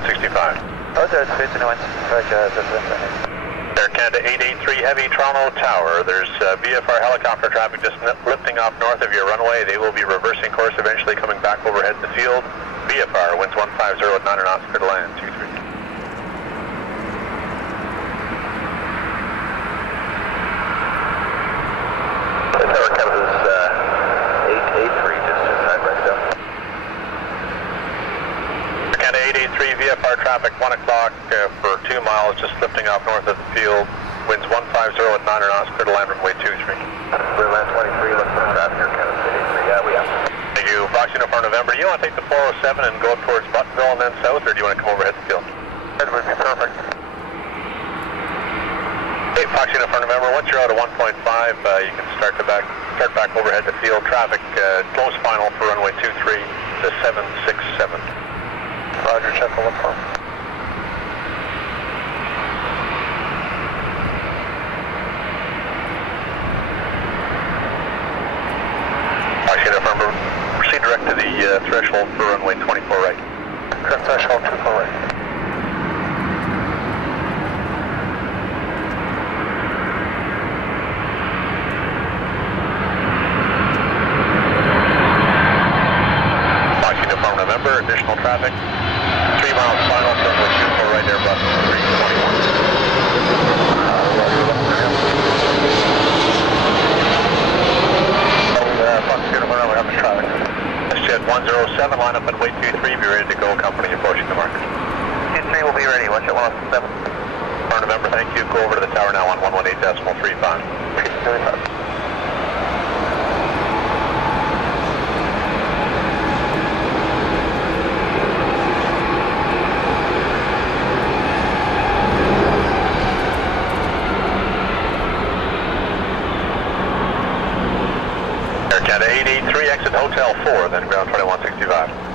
2165. Roger, it's 15 winds. Roger, that's Air Canada 883 Heavy, Toronto Tower. There's VFR helicopter traffic just lifting off north of your runway. They will be reversing course, eventually coming back overhead the field. VFR, winds 150 at 9 knots, clear to land, 23. Tower Canada's 883, just inside right now. Canada 883 VFR traffic, 1 o'clock for 2 miles, just lifting off north of the field. Winds 150 at 9 knots, clear to land runway 23. Clear land 23, look for traffic here, Canada 883, yeah, we have. Thank you. Fox Uniform November, do you want to take the 407 and go up towards Buttonville and then south, or do you want to come overhead the field? That would be perfect. Okay, Fox Uniform November, once you're out of 1.5, you can start back overhead the field. Traffic, close final for runway 23 to 767. Roger, check the look for. Fox Uniform, proceed direct to the threshold for runway 24 right. Correct threshold, 24 right. November, additional traffic, 3 miles final, runway 24 right, Airbus 321. Fox Uniform, we have the traffic. Jet 107, line up at way 23, be ready to go, company approaching the market. 23 will be ready, watch it 107. November, thank you, go over to the tower now on 118.35. 35. Canada 883, exit Hotel 4, then ground 2165.